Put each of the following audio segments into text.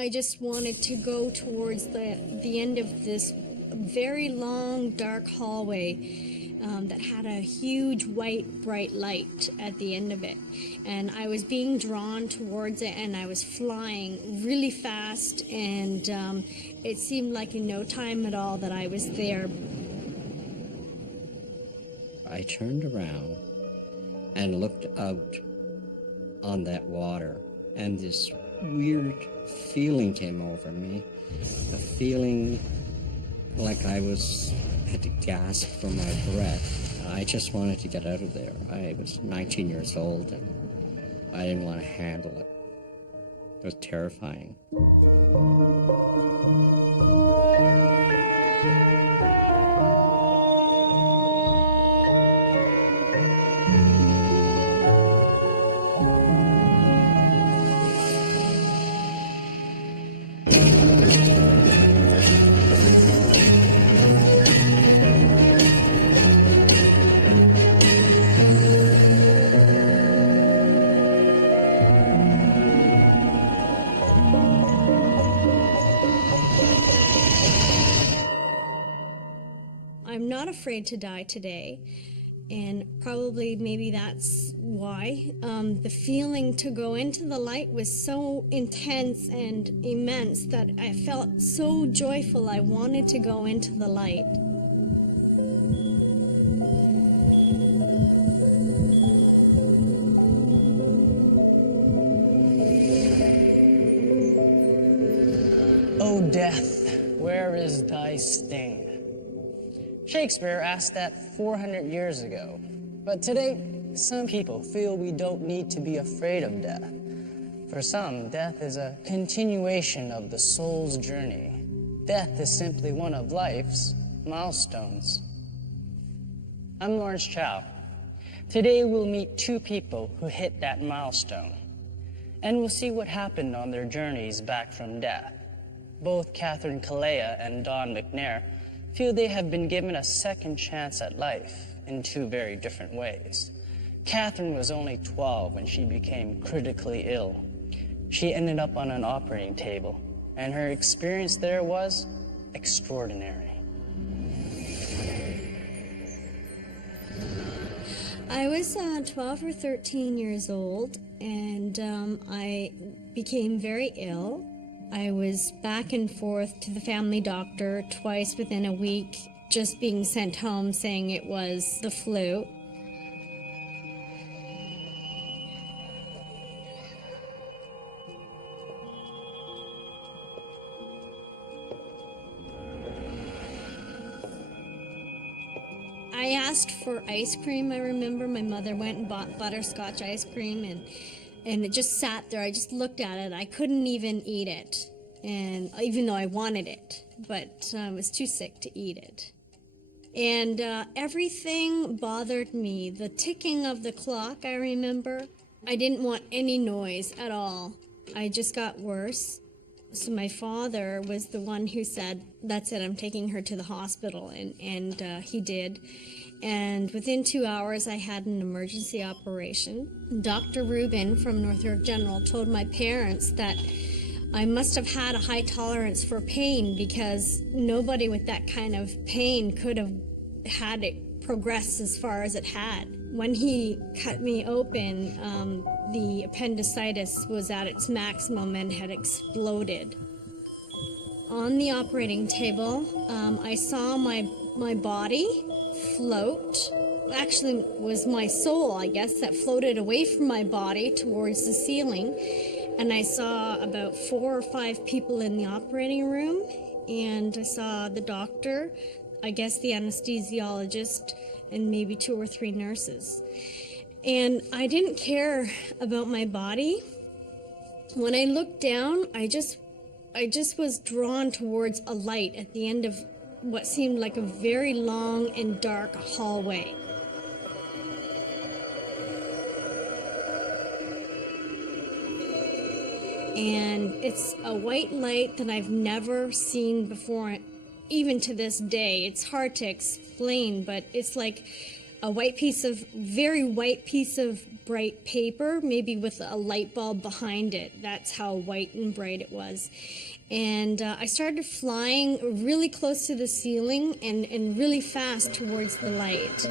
I just wanted to go towards the end of this very long, dark hallway that had a huge white bright light at the end of it, and I was being drawn towards it, and I was flying really fast, and it seemed like in no time at all that I was there. I turned around and looked out on that water, and this weird feeling came over me, a feeling like I had to gasp for my breath. I just wanted to get out of there. I was 19 years old, and I didn't want to handle it. It was terrifying. I'm not afraid to die today, and probably maybe that's why. The feeling to go into the light was so intense and immense that I felt so joyful I wanted to go into the light. O death, where is thy sting? Shakespeare asked that 400 years ago. But today, some people feel we don't need to be afraid of death. For some, death is a continuation of the soul's journey. Death is simply one of life's milestones. I'm Lawrence Chow. Today, we'll meet two people who hit that milestone, and we'll see what happened on their journeys back from death. Both Catherine Kalea and Don McNair feel they have been given a second chance at life in two very different ways. Catherine was only 12 when she became critically ill. She ended up on an operating table, and her experience there was extraordinary. I was 12 or 13 years old, and I became very ill. I was back and forth to the family doctor twice within a week, just being sent home saying it was the flu. I asked for ice cream. I remember my mother went and bought butterscotch ice cream, and it just sat there. I just looked at it. I couldn't even eat it, and even though I wanted it, but I was too sick to eat it. And everything bothered me. The ticking of the clock, I remember. I didn't want any noise at all. I just got worse. So my father was the one who said, "That's it, I'm taking her to the hospital," and he did. And within 2 hours, I had an emergency operation. Dr. Rubin from North York General told my parents that I must have had a high tolerance for pain, because nobody with that kind of pain could have had it progress as far as it had. When he cut me open, the appendicitis was at its maximum and had exploded. On the operating table, I saw my body float. Actually, it was my soul, I guess, that floated away from my body towards the ceiling. And I saw about 4 or 5 people in the operating room, and I saw the doctor, I guess the anesthesiologist, and maybe 2 or 3 nurses. And I didn't care about my body. When I looked down, I just was drawn towards a light at the end of what seemed like a very long and dark hallway. And it's a white light that I've never seen before, even to this day. It's hard to explain, but it's like a very white piece of bright paper, maybe with a light bulb behind it. That's how white and bright it was. And I started flying really close to the ceiling and really fast towards the light.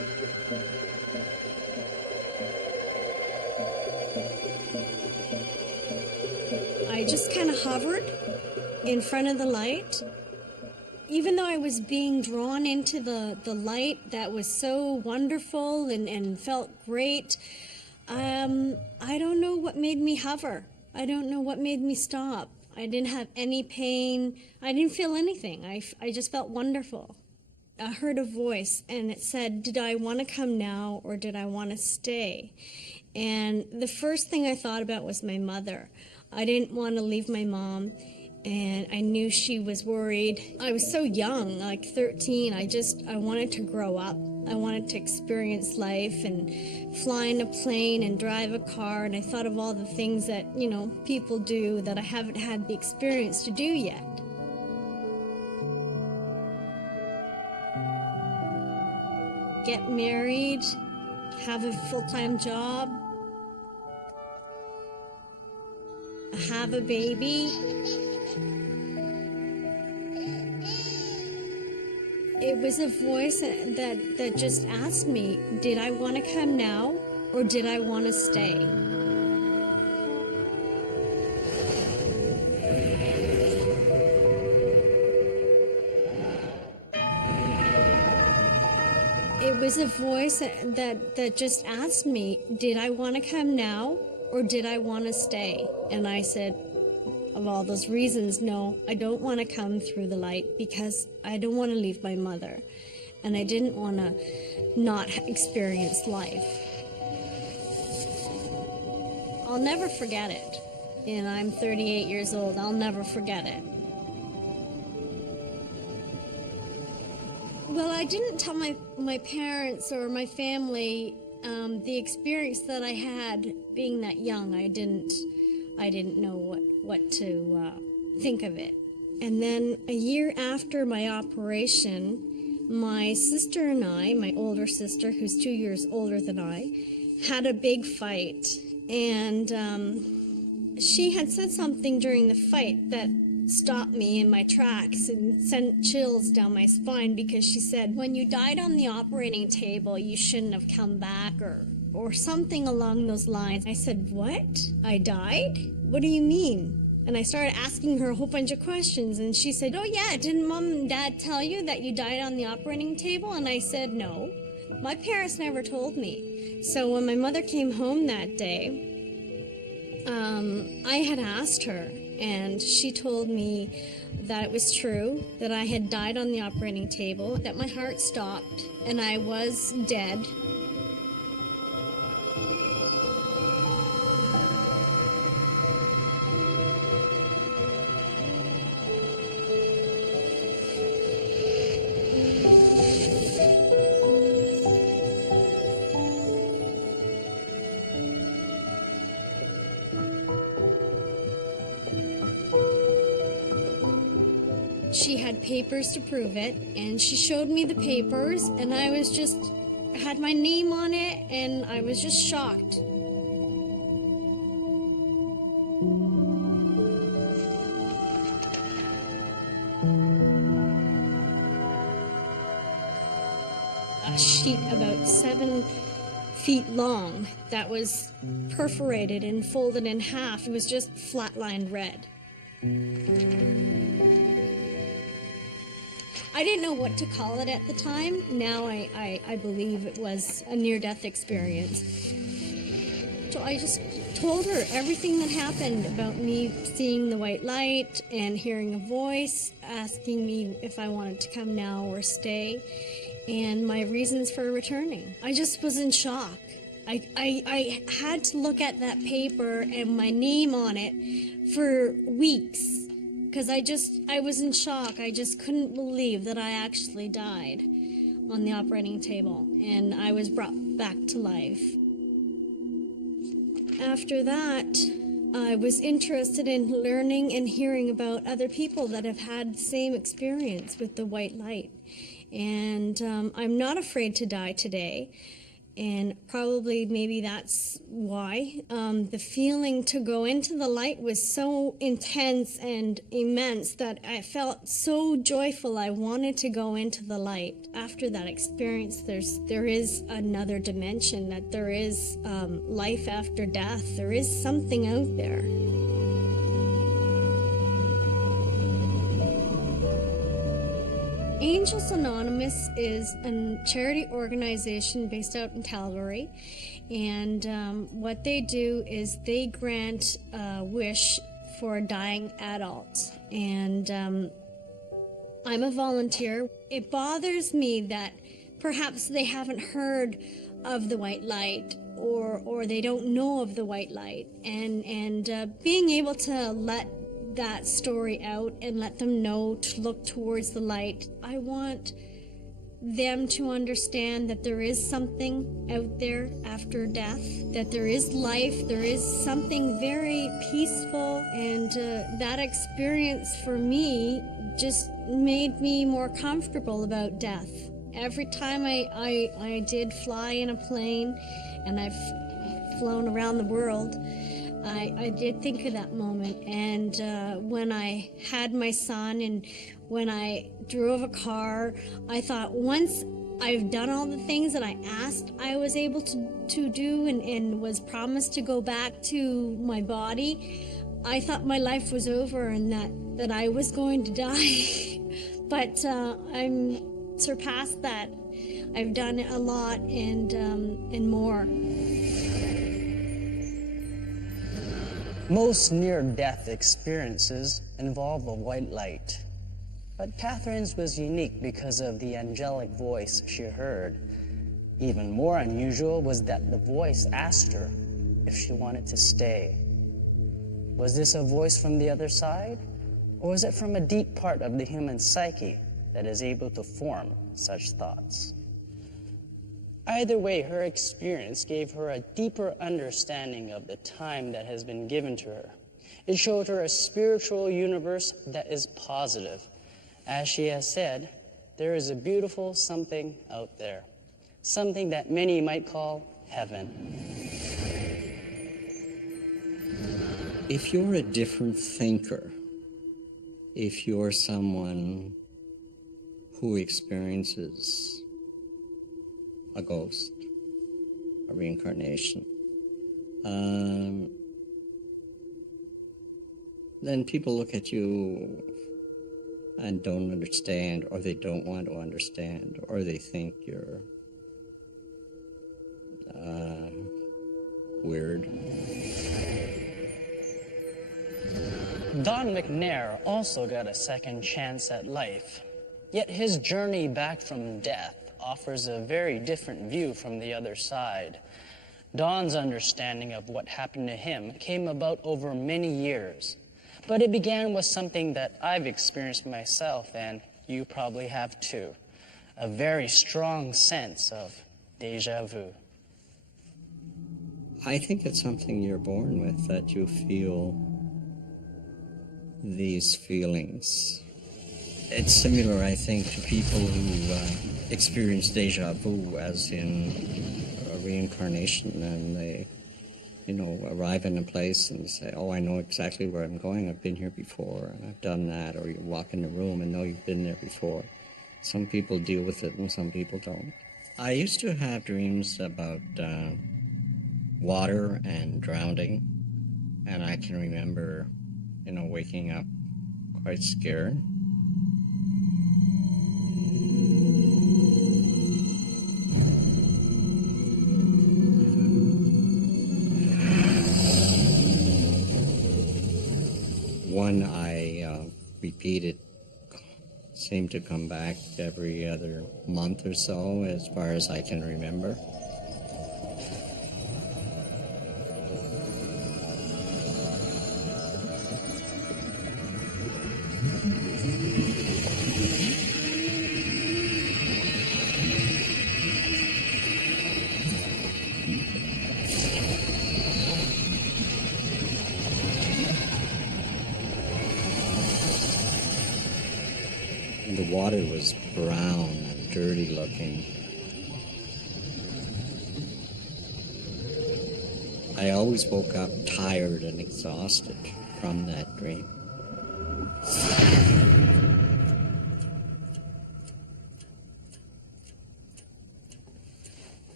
I just kind of hovered in front of the light. Even though I was being drawn into the light that was so wonderful and felt great, I don't know what made me hover. I don't know what made me stop. I didn't have any pain. I didn't feel anything. I just felt wonderful. I heard a voice, and it said, did I want to come now or did I want to stay? And the first thing I thought about was my mother. I didn't want to leave my mom, and I knew she was worried. I was so young, like 13. I wanted to grow up. I wanted to experience life and fly in a plane and drive a car, and I thought of all the things that, people do that I haven't had the experience to do yet. Get married, have a full-time job, have a baby. It was a voice that just asked me, did I want to come now or did I want to stay? It was a voice that just asked me, did I want to come now or did I want to stay? And I said, of all those reasons, no, I don't want to come through the light because I don't want to leave my mother. And I didn't want to not experience life. I'll never forget it. And I'm 38 years old. I'll never forget it. Well, I didn't tell my parents or my family the experience that I had being that young. I didn't know what to think of it. And then a year after my operation, my sister and I, my older sister, who's 2 years older than I, had a big fight. And she had said something during the fight that stopped me in my tracks and sent chills down my spine, because she said, when you died on the operating table, you shouldn't have come back, or something along those lines. I said, what? I died? What do you mean? And I started asking her a whole bunch of questions, and she said, oh yeah, didn't Mom and Dad tell you that you died on the operating table? And I said, no, my parents never told me. So when my mother came home that day, I had asked her, and she told me that it was true, that I had died on the operating table, that my heart stopped, and I was dead. She had papers to prove it, and she showed me the papers, and I had my name on it, and I was just shocked. A sheet about 7 feet long that was perforated and folded in half. It was just flatlined red. I didn't know what to call it at the time. Now I believe it was a near-death experience. So I just told her everything that happened about me seeing the white light and hearing a voice asking me if I wanted to come now or stay, and my reasons for returning. I just was in shock. I had to look at that paper and my name on it for weeks, because I was in shock. I just couldn't believe that I actually died on the operating table, and I was brought back to life. After that, I was interested in learning and hearing about other people that have had the same experience with the white light. And I'm not afraid to die today. And probably maybe that's why. The feeling to go into the light was so intense and immense that I felt so joyful I wanted to go into the light. After that experience, there is another dimension, that there is life after death. There is something out there. Angels Anonymous is a charity organization based out in Calgary, and what they do is they grant a wish for a dying adult. And I'm a volunteer. It bothers me that perhaps they haven't heard of the white light, or they don't know of the white light, and being able to let that story out and let them know to look towards the light. I want them to understand that there is something out there after death, that there is life, there is something very peaceful, and that experience for me just made me more comfortable about death. Every time I did fly in a plane, and I've flown around the world, I did think of that moment. And when I had my son and when I drove a car, I thought, once I've done all the things that I asked I was able to do and was promised to go back to my body, I thought my life was over and that I was going to die. But I'm surpassed that. I've done a lot and more. Most near-death experiences involve a white light. But Catherine's was unique because of the angelic voice she heard. Even more unusual was that the voice asked her if she wanted to stay. Was this a voice from the other side? Or was it from a deep part of the human psyche that is able to form such thoughts? Either way, her experience gave her a deeper understanding of the time that has been given to her. It showed her a spiritual universe that is positive. As she has said, there is a beautiful something out there, something that many might call heaven. If you're a different thinker, if you're someone who experiences a ghost, a reincarnation, then people look at you and don't understand, or they don't want to understand, or they think you're weird. Don McNair also got a second chance at life, yet his journey back from death offers a very different view from the other side. Don's understanding of what happened to him came about over many years, but it began with something that I've experienced myself, and you probably have too, a very strong sense of déjà vu. I think it's something you're born with, that you feel these feelings. It's similar, I think, to people who experience déjà vu, as in a reincarnation, and they, arrive in a place and say, oh, I know exactly where I'm going. I've been here before, and I've done that. Or you walk in a room and know you've been there before. Some people deal with it and some people don't. I used to have dreams about water and drowning, and I can remember, waking up quite scared. One I repeated seemed to come back every other month or so, as far as I can remember. The water was brown and dirty looking. I always woke up tired and exhausted from that dream.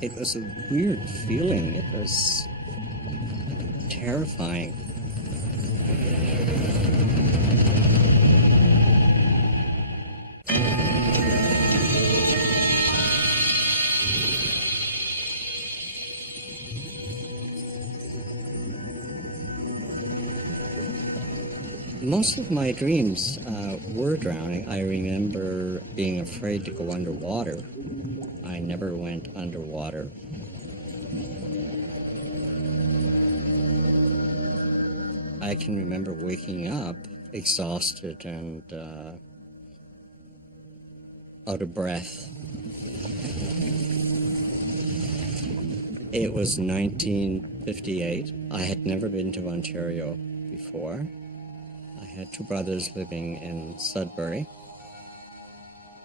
It was a weird feeling. It was terrifying. Most of my dreams were drowning. I remember being afraid to go underwater. I never went underwater. I can remember waking up exhausted and out of breath. It was 1958. I had never been to Ontario before. I had two brothers living in Sudbury.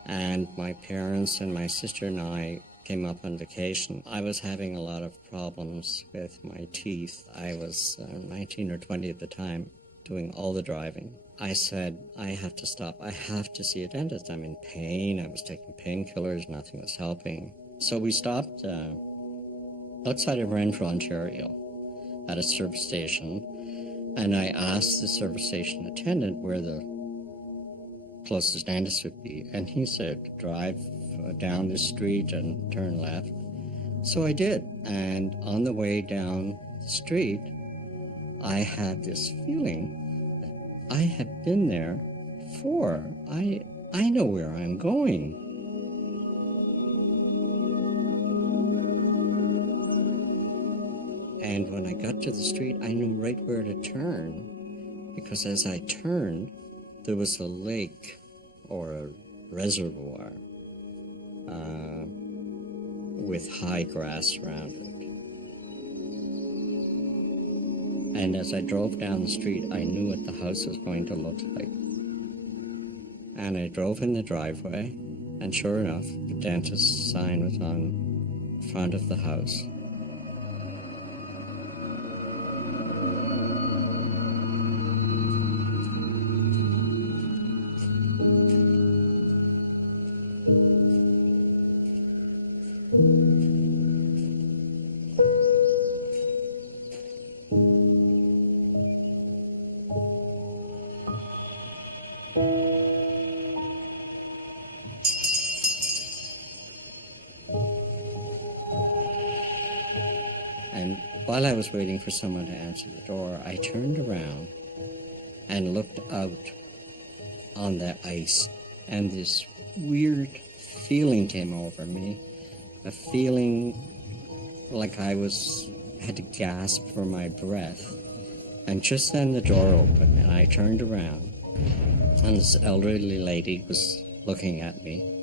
And my parents and my sister and I came up on vacation. I was having a lot of problems with my teeth. I was 19 or 20 at the time, doing all the driving. I said, I have to stop. I have to see a dentist. I'm in pain. I was taking painkillers. Nothing was helping. So we stopped outside of Renfrew, Ontario, at a service station. And I asked the service station attendant where the closest dentist would be, and he said, drive down the street and turn left. So I did, and on the way down the street, I had this feeling that I had been there before. I know where I'm going. And when I got to the street, I knew right where to turn, because as I turned, there was a lake or a reservoir with high grass around it. And as I drove down the street, I knew what the house was going to look like. And I drove in the driveway, and sure enough, the dentist's sign was on front of the house. And while I was waiting for someone to answer the door, I turned around and looked out on that ice, and this weird feeling came over me, a feeling like I had to gasp for my breath. And just then the door opened, and I turned around, and this elderly lady was looking at me.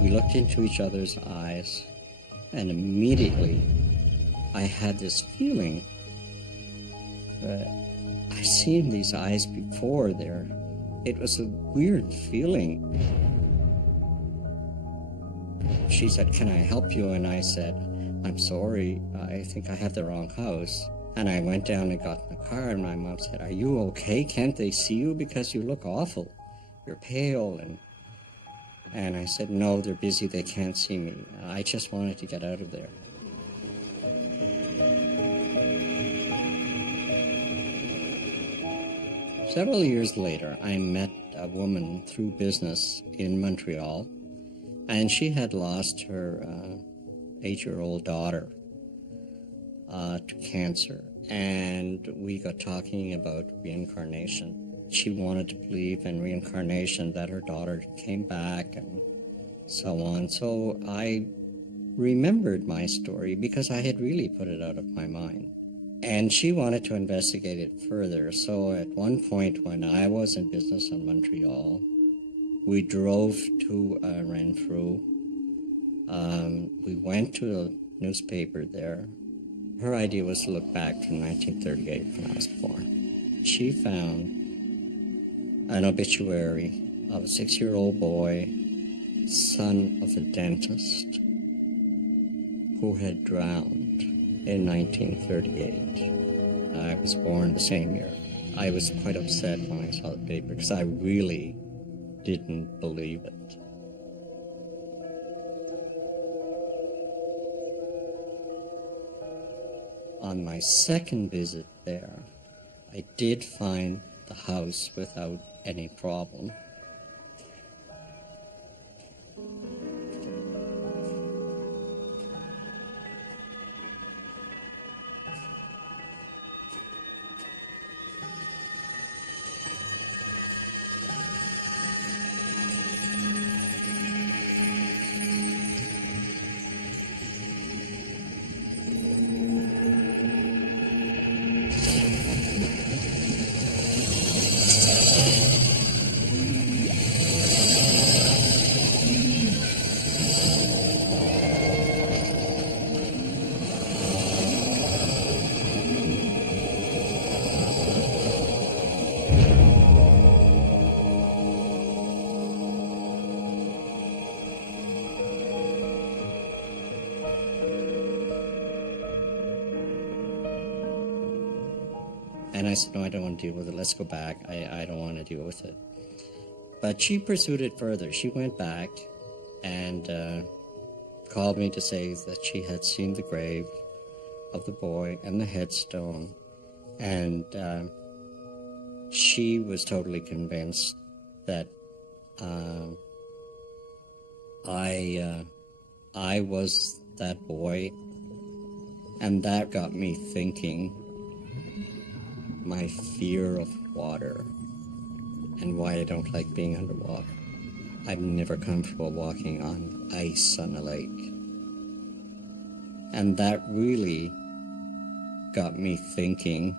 We looked into each other's eyes, and immediately I had this feeling that I've seen these eyes before there. It was a weird feeling. She said, "Can I help you?" And I said, "I'm sorry, I think I have the wrong house." And I went down and got in the car, and my mom said, "Are you okay? Can't they see you? Because you look awful. You're pale." And I said, "No, they're busy. They can't see me. I just wanted to get out of there." Several years later, I met a woman through business in Montreal, and she had lost her 8-year-old daughter to cancer. And we got talking about reincarnation. She wanted to believe in reincarnation, that her daughter came back and so on. So I remembered my story because I had really put it out of my mind. And she wanted to investigate it further. So at one point when I was in business in Montreal, we drove to Renfrew. We went to a newspaper there. Her idea was to look back from 1938 when I was born. She found an obituary of a 6-year-old boy, son of a dentist, who had drowned in 1938. I was born the same year. I was quite upset when I saw the paper because I really didn't believe it. On my second visit there, I did find the house without any problem. And I said, no, I don't want to deal with it. Let's go back. I don't want to deal with it. But she pursued it further. She went back and called me to say that she had seen the grave of the boy and the headstone. And she was totally convinced that I was that boy. And that got me thinking. My fear of water and why I don't like being underwater. I'm never comfortable walking on ice on a lake. And that really got me thinking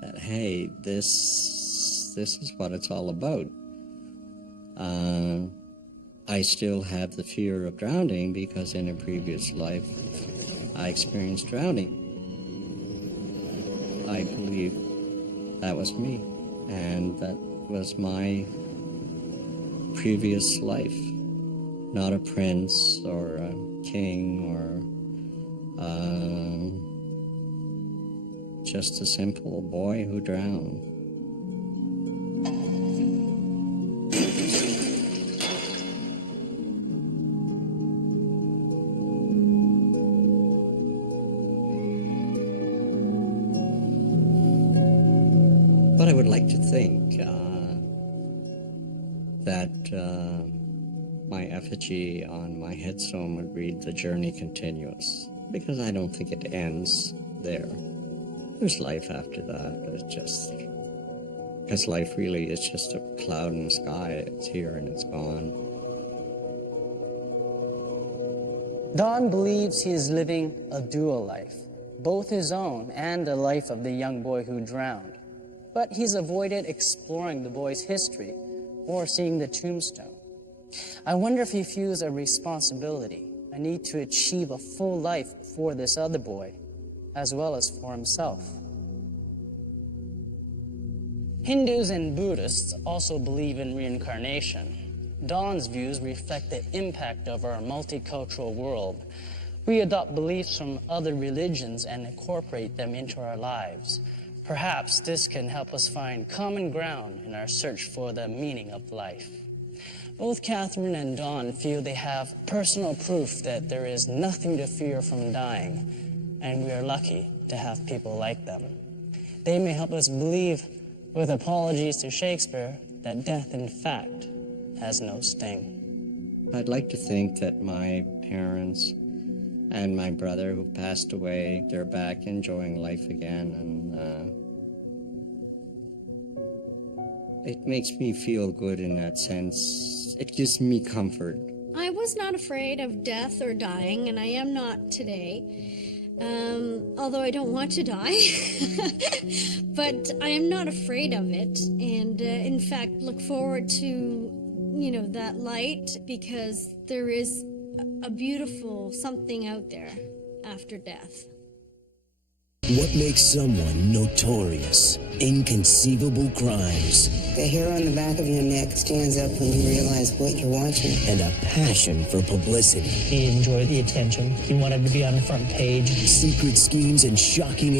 that, hey, this is what it's all about. I still have the fear of drowning because in a previous life I experienced drowning. I believe that was me, and that was my previous life. Not a prince or a king or just a simple boy who drowned. But I would like to think that my effigy on my headstone would read, "The journey continues," because I don't think it ends there. There's life after that. It's just, because life really is just a cloud in the sky. It's here and it's gone. Don believes he is living a dual life, both his own and the life of the young boy who drowned. But he's avoided exploring the boy's history or seeing the tombstone. I wonder if he feels a responsibility, a need to achieve a full life for this other boy, as well as for himself. Hindus and Buddhists also believe in reincarnation. Don's views reflect the impact of our multicultural world. We adopt beliefs from other religions and incorporate them into our lives. Perhaps this can help us find common ground in our search for the meaning of life. Both Catherine and Don feel they have personal proof that there is nothing to fear from dying, and we are lucky to have people like them. They may help us believe, with apologies to Shakespeare, that death in fact has no sting. I'd like to think that my parents and my brother who passed away, they're back enjoying life again, and it makes me feel good in that sense. It gives me comfort. I was not afraid of death or dying, and I am not today. Although I don't want to die, but I am not afraid of it, and in fact look forward to, that light, because there is a beautiful something out there after death. What makes someone notorious? Inconceivable crimes. The hair on the back of your neck stands up when you realize what you're watching. And a passion for publicity. He enjoyed the attention. He wanted to be on the front page. Secret schemes and shocking